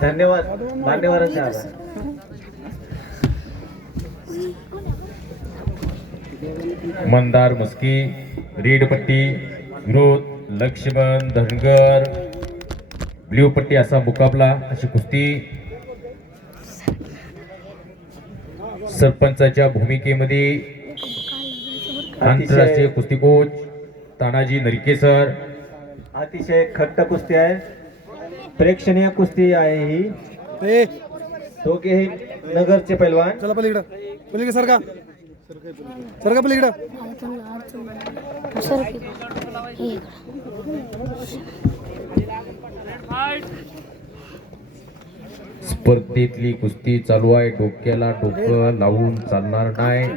धन्यवाद. मंदार मुस्की रेडपट्टी विरोध लक्ष्मण धनगर ब्ल्यू पट्टी असा मुकाबला अशी कुस्ती. सरपंचाच्या भूमिकेमध्ये आंतरराष्ट्रीय कुस्ती कोच तानाजी नरिके सर अतिशय खट्ट कुस्ती आहे. प्रेक्षणीय कुस्ती आहे ही. ए. दोघेही नगरचे पैलवान. चला पलीकडं. पलीकडे सरका. सरका पलीकडं. सर स्पर्धेतली कुस्ती चालू आहे. डोक्याला डोकं लावून चालणार नाही.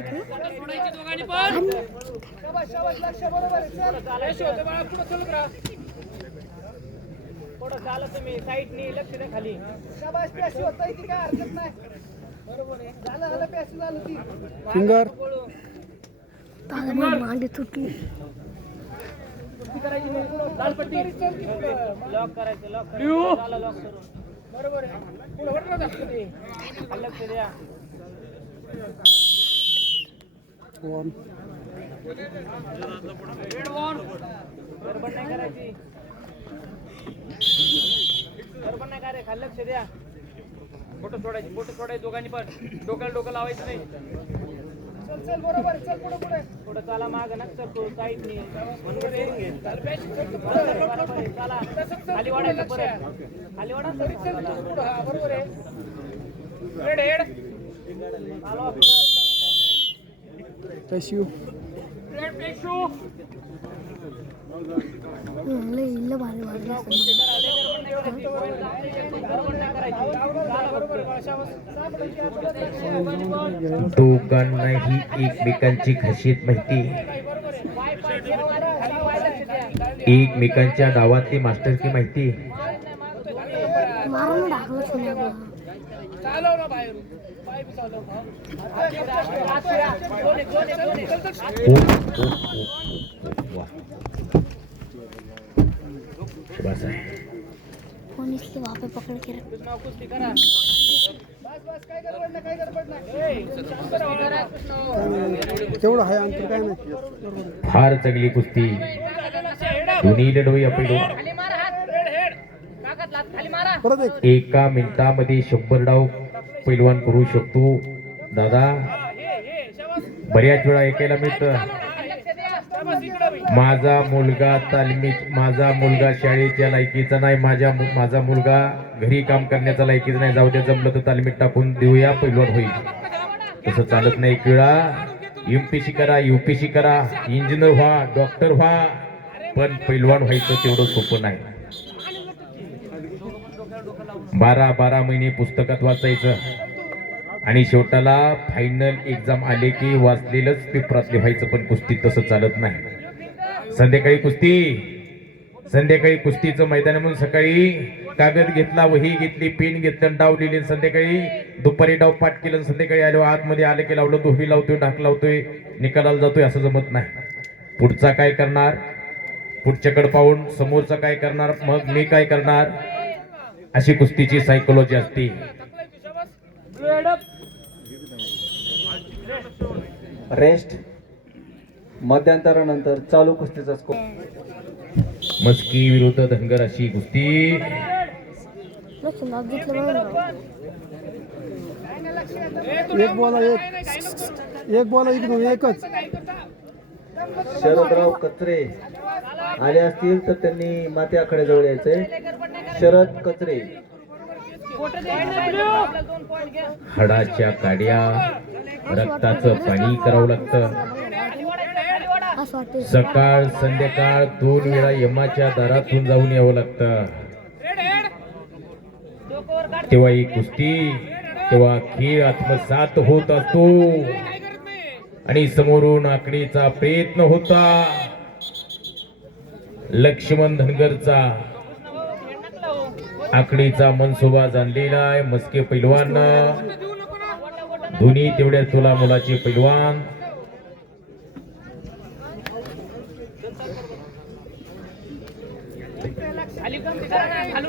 दोघांनी पण डोक्याला डोकं लावायचं नाही चल चल बरोबर चल पुढे पुढे पुढे चला माग ना चल तू काहीच नाही. म्हणून ते घे. बरोबर आहे, चला खाली वाढायचं परत खाली वाढा बरोबर आहे. हेड हेड चालवा कॅशिव हेड ब्रेक शू लय इल्ल भारी वाटलं दोघांनाही एकमेकांची खासियत माहिती एकमेकांच्या डावातली फोटो सोडायची मारा ना ढाकलं सोन्या चालव ना बाहेर चल बी चल दोन एक, दोन एक, दोन एक. चल, चल. ओ, ओ, ओ, ओ, वा. बरोबर आहे कोण इसके वापे इल्ल भारी दोघांनाही एकमेकांची घशीत माहिती. एकमेकांच्या गावातली मास्टरची माहिती. मारून गडबड नाही कुस्ती करा. तेवढं आहे अंतर काय नाही. फार चांगली कुस्ती. दोन्ही लढवई आपली परत एक. एका मिनिटामध्ये शंभर डाव पैलवान करू शकतो. दादा बऱ्याच वेळा ऐकायला मिळतं. माझा मुलगा तालमीत माझा मुलगा शाळेच्या लायकीचा नाही माझ्या मु- माझा मुलगा घरी काम करण्याचा लायकीचा नाही. जाऊ द्या जमलं तर तालमीत टाकून देऊया पैलवान होईल. तसं चालत नाही एक वेळा सी करा युपीसी करा. इंजिनियर व्हा डॉक्टर व्हा. पण पैलवान व्हायचं तेवढं सोपं नाही. बारा बारा महिने पुस्तकात वाचायचं. आणि शेवटाला फायनल एक्झाम आले की वाचलेलंच पेपरातले व्हायचं पण कुस्ती तसं चालत नाही. संध्याकाळी कुस्ती. संध्याकाळी कुस्तीचं मैदान म्हणून सकाळी कागद घेतला वही घेतली पेन घेतलं डाव लिहिले संध्याकाळी दुपारी डाव पाठ केलं संध्याकाळी आलो आतमध्ये आलं की लावलं दोही लावतोय ढाक लावतोय निकालाला जातोय असं जमत नाही. पुढचा काय करणार? पुढच्याकडे पाहून समोरचा काय करणार? मग मी काय करणार? अशी कुस्तीची सायकोलॉजी असते. रेस्ट मध्यंतरानंतर चालू कुस्तीचा स्कोर मस्की विरुद्ध धनगर अशी कुस्ती. एक बॉल एक एक बॉल एक दोन एकच. शरदराव कचरे आले असतील तर त्यांनी माते आखाड्याजवळ यायचंय. शरद कचरे. हाडाच्या काड्या रक्ताचं पाणी करावं लागतं. सकाळ संध्याकाळ दोन वेळा यमाच्या दारातून जाऊन यावं लागतं. तेव्हा ही कुस्ती तेव्हा खेळ आत्मसात होत असतो. आणि समोरून आकडीचा प्रयत्न होता. लक्ष्मण धनगरचा आकडीचा मनसोबा जाणलेला आहे मस्के पैलवान. दोन्ही तेवढ्या तुला मुलाचे पैलवान.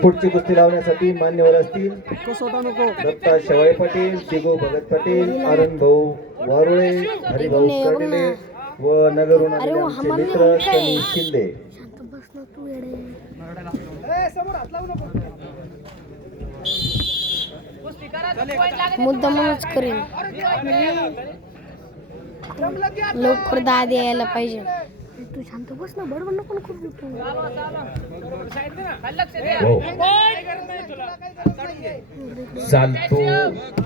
पुढची कुस्ती लावण्यासाठी मान्यवर असतील दत्ता शेवाळे पाटील शिगो भगत पाटील अरुण भाऊ वारुळे हरिभाऊ कर्डिले व. आमचे मित्र शिंदे. तू येडे मुद्दा म्हणूनच करेन. लवकर दहा द्यायला पाहिजे. तू शांत बस ना बडबड नको ना करू तू. हो. चालतो.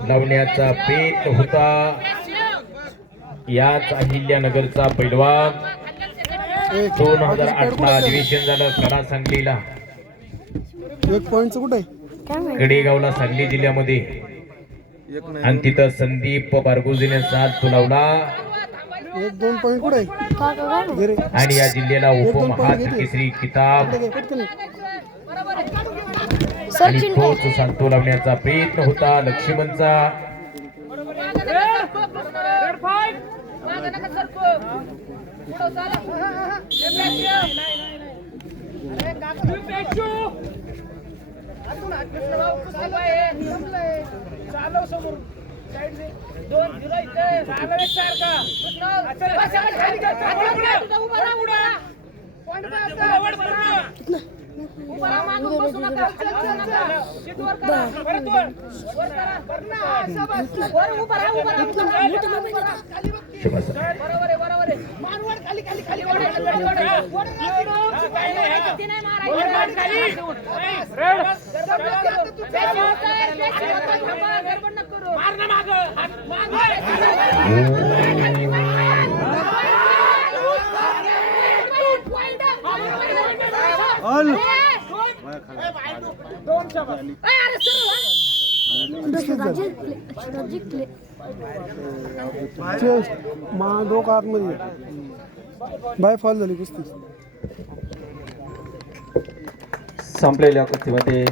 लावण्याचा पेट होता. याच अहिल्यानगरचा पैलवान. दोन हजार आठ ला अधिवेशन झालं कडा सांगलीला. एक पॉईंटचं कुठे गडेगावला सांगली जिल्ह्यामध्ये. आणि तिथं संदीप बारगुजीने साथ तुलावला. एक दोन पॉईंट कुठे आणि या जिल्ह्याला उपमहाज केसरी किताब. आणि तोच सांगतो लावण्याचा प्रयत्न होता लक्ष्मणचा रेड नका सरकू. पुढं चाला. अरे काका, पेशू. कृष्ण भाऊ, कुस्ती पाहे. दोन झिरो इथे. उभा राहा, उभा राहा. उभा राहा, मागं बसू नका. खाली बसू नका. सीट वर करा. परत वर. वर करा. वर उभा राहा, उभा राहा, उभा राहा. शबास. बरोबर आहे बरोबर आहे मानवड खाली खाली खाली ओढायचं, खाली ओढायचं. काही नाही, किती नाही मारायचं. रेड. गडबड करू. पेशी होतंय, पेशी होतंय. थांबा, गडबड नका करू. ऑल शिवाजी चेस्ट मा डोकं आतमध्ये बाय फॉल झाली कुस्ती संपलेल्या कुस्तीमध्ये